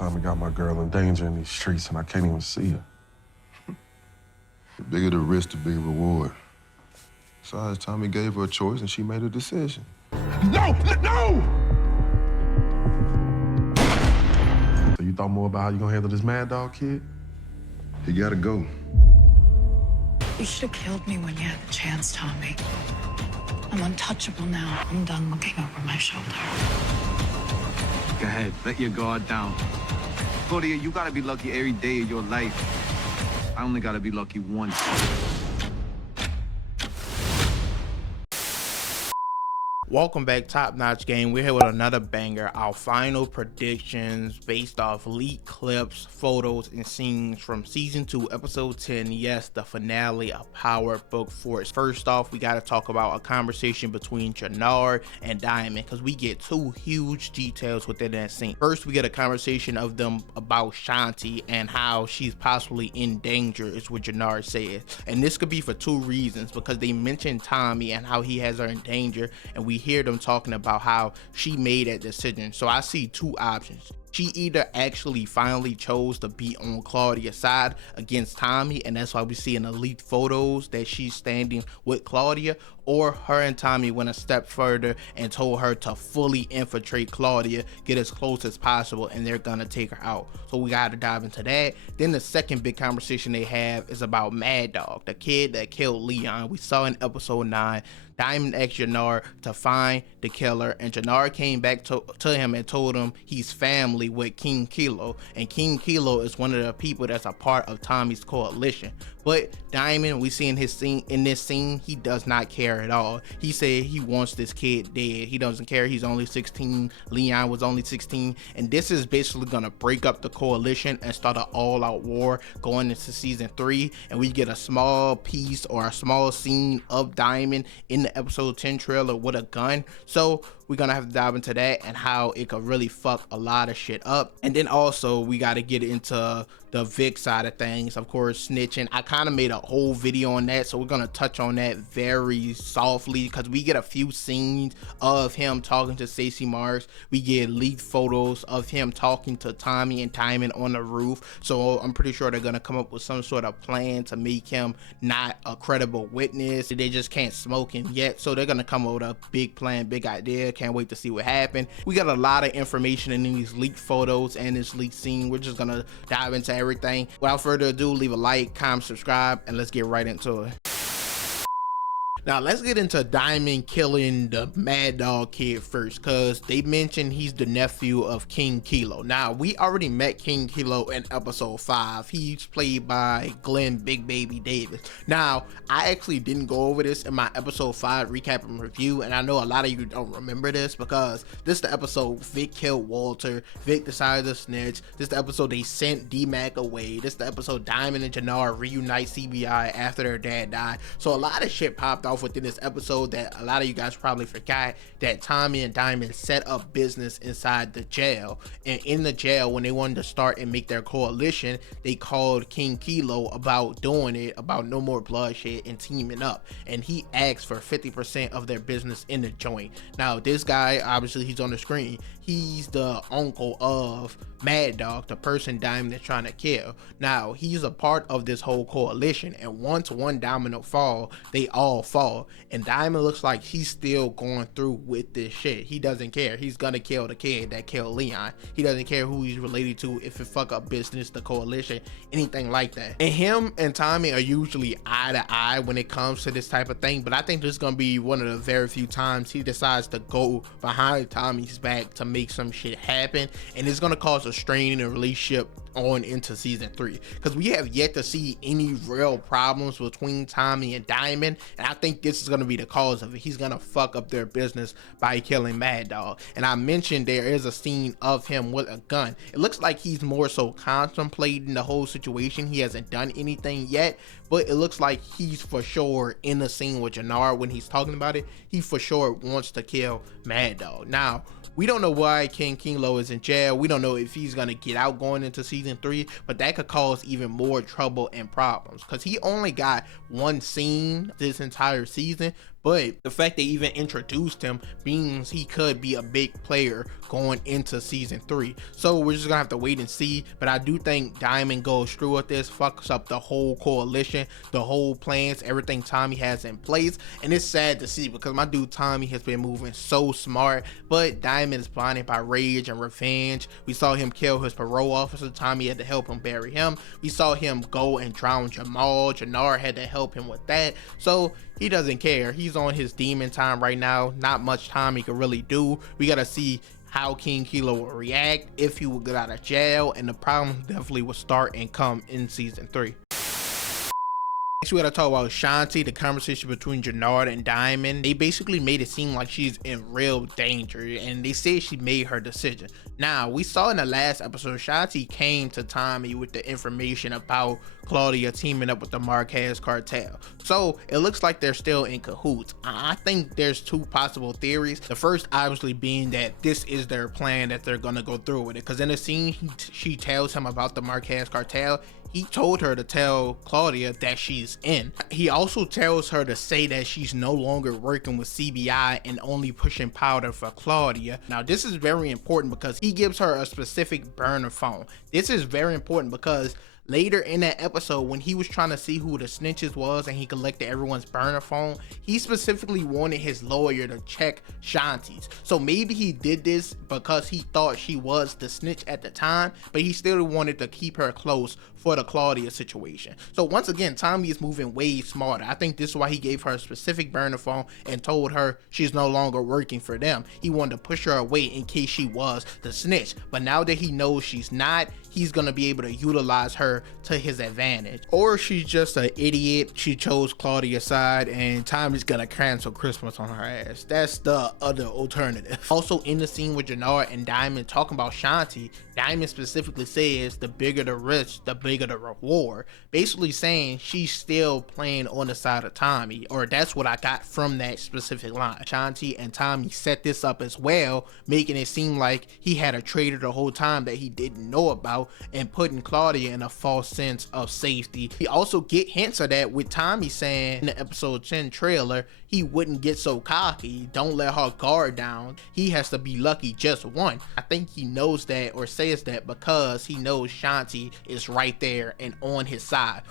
Tommy got my girl in danger in these streets and I can't even see her. The bigger the risk, the bigger reward. Besides, Tommy gave her a choice and she made a decision. No! No! So you thought more about how you gonna handle this Mad Dog kid? He gotta go. You should have killed me when you had the chance, Tommy. I'm untouchable now. I'm done looking over my shoulder. Go ahead, let your guard down. Claudia, you gotta be lucky every day of your life. I only gotta be lucky once. Welcome back, Top Notch Game. We're here with another banger. Our final predictions based off leaked clips, photos, and scenes from season 2, episode 10. Yes, the finale of Power Book Force. First off, we got to talk about a conversation between Jannar and Diamond because we get two huge details within that scene. First, we get a conversation of them about Shanti and how she's possibly in danger, is what Jannar said. And this could be for two reasons, because they mentioned Tommy and how he has her in danger, and we hear them talking about how she made that decision. So I see two options. She either actually finally chose to be on Claudia's side against Tommy, and that's why we see in the leaked photos that she's standing with Claudia, or her and Tommy went a step further and told her to fully infiltrate Claudia, get as close as possible, and they're gonna take her out. So we gotta dive into that. Then the second big conversation they have is about Mad Dog, the kid that killed Leon. We saw in episode 9, Diamond asked Jannar to find the killer, and Jannar came back to him and told him he's family with King Kilo, and King Kilo is one of the people that's a part of Tommy's coalition. But Diamond, we see in this scene, he does not care at all. He said he wants this kid dead. He doesn't care. He's only 16. Leon was only 16. And this is basically going to break up the coalition and start an all-out war going into season 3. And we get a small piece or a small scene of Diamond in the episode 10 trailer with a gun. So we're gonna have to dive into that and how it could really fuck a lot of shit up. And then also we got to get into the Vic side of things, of course, snitching. I kind of made a whole video on that, so we're gonna touch on that very softly because we get a few scenes of him talking to Stacey Marks. We get leaked photos of him talking to Tommy and Diamond on the roof. So I'm pretty sure they're gonna come up with some sort of plan to make him not a credible witness. They just can't smoke him yet, so they're gonna come up with a big plan, big idea. Can't wait to see what happened. We got a lot of information in these leaked photos and this leaked scene. We're just gonna dive into everything. Without further ado, leave a like, comment, subscribe, and let's get right into it. Now let's get into Diamond killing the Mad Dog kid first, because they mentioned he's the nephew of King Kilo. Now we already met King Kilo in episode 5. He's played by Glenn Big Baby Davis. Now I actually didn't go over this in my episode 5 recap and review, and I know a lot of you don't remember this because this is the episode Vic killed Walter. Vic decided to snitch. This is the episode they sent D-Mac away. This is the episode Diamond and Jannar reunite CBI after their dad died. So a lot of shit popped off within this episode that a lot of you guys probably forgot, that Tommy and Diamond set up business inside the jail. And in the jail, when they wanted to start and make their coalition, they called King Kilo about doing it, about no more bloodshed and teaming up. And he asked for 50% of their business in the joint. Now this guy, obviously he's on the screen, he's the uncle of Mad Dog, the person Diamond is trying to kill. Now he's a part of this whole coalition, and once one domino fall, they all fall. And Diamond looks like he's still going through with this shit. He doesn't care. He's gonna kill the kid that killed Leon. He doesn't care who he's related to, if it fuck up business, the coalition, anything like that. And him and Tommy are usually eye to eye when it comes to this type of thing, but I think this is gonna be one of the very few times he decides to go behind Tommy's back to make some shit happen, and it's gonna cause a strain in the relationship on into season 3, because we have yet to see any real problems between Tommy and Diamond, and I think this is going to be the cause of it. He's going to fuck up their business by killing Mad Dog. And I mentioned there is a scene of him with a gun. It looks like he's more so contemplating the whole situation. He hasn't done anything yet, but it looks like he's for sure in the scene with Jannar when he's talking about it. He for sure wants to kill Mad Dog. Now we don't know why King Kilo is in jail. We don't know if he's gonna get out going into season 3, but that could cause even more trouble and problems, because he only got one scene this entire season, but the fact they even introduced him means he could be a big player going into season 3. So we're just gonna have to wait and see, but I do think Diamond goes through with this, fucks up the whole coalition, the whole plans, everything Tommy has in place, and it's sad to see because my dude Tommy has been moving so smart, but Diamond is blinded by rage and revenge. We saw him kill his parole officer. Tommy had to help him bury him. We saw him go and drown Jamal. Jannar had to help him with that. So he doesn't care. He's on his demon time right now. Not much time he can really do. We gotta see how King Kilo will react, if he will get out of jail, and the problem definitely will start and come in season 3. Next, we gotta talk about Shanti, the conversation between Jannar and Diamond. They basically made it seem like she's in real danger, and they say she made her decision. Now, we saw in the last episode, Shanti came to Tommy with the information about Claudia teaming up with the Marquez cartel. So it looks like they're still in cahoots. I think there's 2 possible theories. The first obviously being that this is their plan, that they're gonna go through with it. Because in the scene, she tells him about the Marquez cartel. He told her to tell Claudia that she's in. He also tells her to say that she's no longer working with CBI and only pushing powder for Claudia. Now, this is very important because he gives her a specific burner phone. This is very important because later in that episode, when he was trying to see who the snitches was and he collected everyone's burner phone, he specifically wanted his lawyer to check Shanti's. So maybe he did this because he thought she was the snitch at the time, but he still wanted to keep her close for the Claudia situation. So once again, Tommy is moving way smarter. I think this is why he gave her a specific burner phone and told her she's no longer working for them. He wanted to push her away in case she was the snitch. But now that he knows she's not, he's gonna be able to utilize her to his advantage. Or she's just an idiot. She chose Claudia's side and Tommy's gonna cancel Christmas on her ass. That's the other alternative. Also in the scene with Jannar and Diamond talking about Shanti, Diamond specifically says the bigger the risk, the bigger the reward. Basically saying she's still playing on the side of Tommy, or that's what I got from that specific line. Shanti and Tommy set this up as well, making it seem like he had a traitor the whole time that he didn't know about, and putting Claudia in a false sense of safety. We also get hints of that with Tommy saying in the episode 10 trailer he wouldn't get so cocky, don't let her guard down, he has to be lucky just one. I think he knows that, or says that because he knows Shanti is right there and on his side.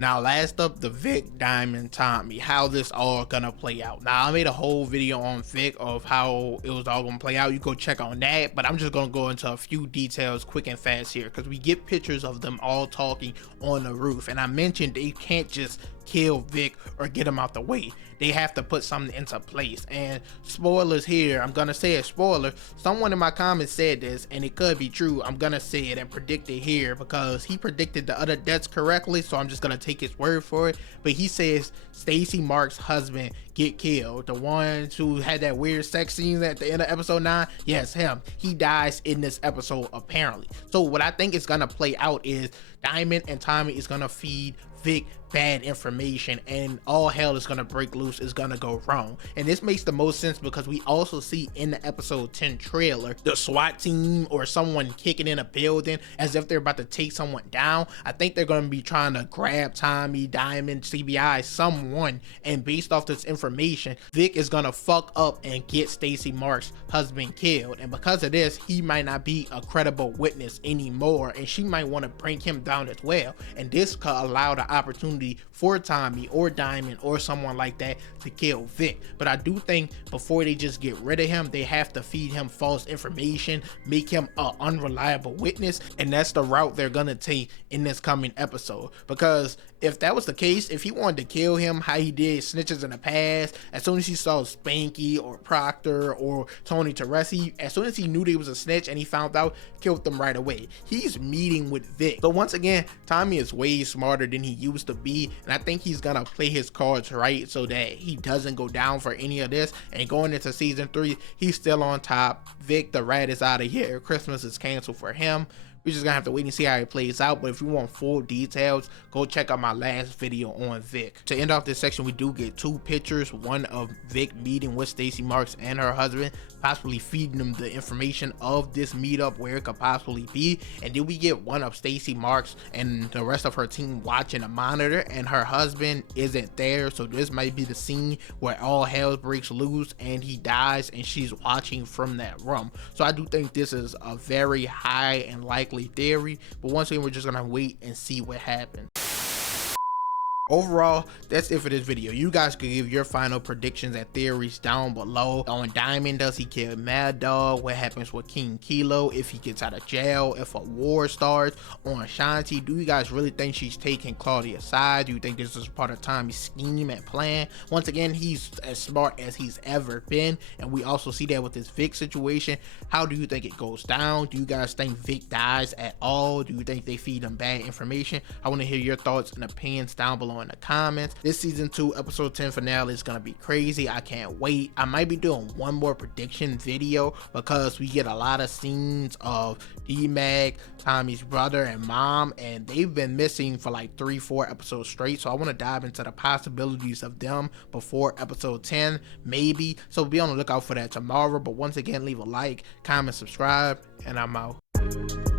Now, last up, the Vic, Diamond, Tommy, how this all gonna play out. Now, I made a whole video on Vic of how it was all gonna play out. You go check on that, but I'm just gonna go into a few details quick and fast here because we get pictures of them all talking on the roof, and I mentioned they can't just kill Vic or get him out the way. They have to put something into place. And spoilers here, I'm gonna say a spoiler. Someone in my comments said this, and it could be true. I'm gonna say it and predict it here because he predicted the other deaths correctly, so I'm just gonna take his word for it. But he says Stacy Mark's husband get killed, the one who had that weird sex scene at the end of episode 9. Yes, him. He dies in this episode apparently. So what I think is gonna play out is Diamond and Tommy is gonna feed Vic bad information and all hell is gonna break loose, is gonna go wrong. And this makes the most sense because we also see in the episode 10 trailer the SWAT team or someone kicking in a building as if they're about to take someone down. I think they're gonna be trying to grab Tommy, Diamond, CBI, someone, and based off this information, Vic is gonna fuck up and get Stacy Mark's husband killed. And because of this, he might not be a credible witness anymore, and she might want to bring him down as well. And this could allow the opportunity for Tommy or Diamond or someone like that to kill Vic. But I do think before they just get rid of him, they have to feed him false information, make him an unreliable witness, and that's the route they're gonna take in this coming episode. Because if that was the case, if he wanted to kill him how he did snitches in the past, as soon as he saw Spanky or Proctor or Tony Teresi, as soon as he knew they was a snitch and he found out, killed them right away. He's meeting with Vic. So once again, Tommy is way smarter than he used to be, and I think he's gonna play his cards right so that he doesn't go down for any of this. And going into season 3, he's still on top. Vic the rat is out of here. Christmas is canceled for him. we're just gonna have to wait and see how it plays out. But if you want full details, go check out my last video on Vic. To end off this section, we do get 2 pictures, one of Vic meeting with Stacy Marks and her husband, possibly feeding them the information of this meetup, where it could possibly be. And then we get one of Stacy Marks and the rest of her team watching a monitor, and her husband isn't there. So this might be the scene where all hell breaks loose and he dies and she's watching from that room. So I do think this is a very high and likely theory, but once again, we're just gonna wait and see what happens. Overall, that's it for this video. You guys can give your final predictions and theories down below. On Diamond, does he kill Mad Dog? What happens with King Kilo if he gets out of jail, if a war starts? On Shanti, do you guys really think she's taking Claudia's side? Do you think this is part of Tommy's scheme and plan? Once again, he's as smart as he's ever been, and we also see that with this Vic situation. How do you think it goes down? Do you guys think Vic dies at all? Do you think they feed him bad information? I want to hear your thoughts and opinions down below in the comments. This season 2 episode 10 finale is gonna be crazy. I can't wait. I might be doing one more prediction video because we get a lot of scenes of D-Mag, Tommy's brother and mom, and they've been missing for like 3-4 episodes straight. So I want to dive into the possibilities of them before episode 10 maybe. So be on the lookout for that tomorrow. But once again, leave a like, comment, subscribe, and I'm out.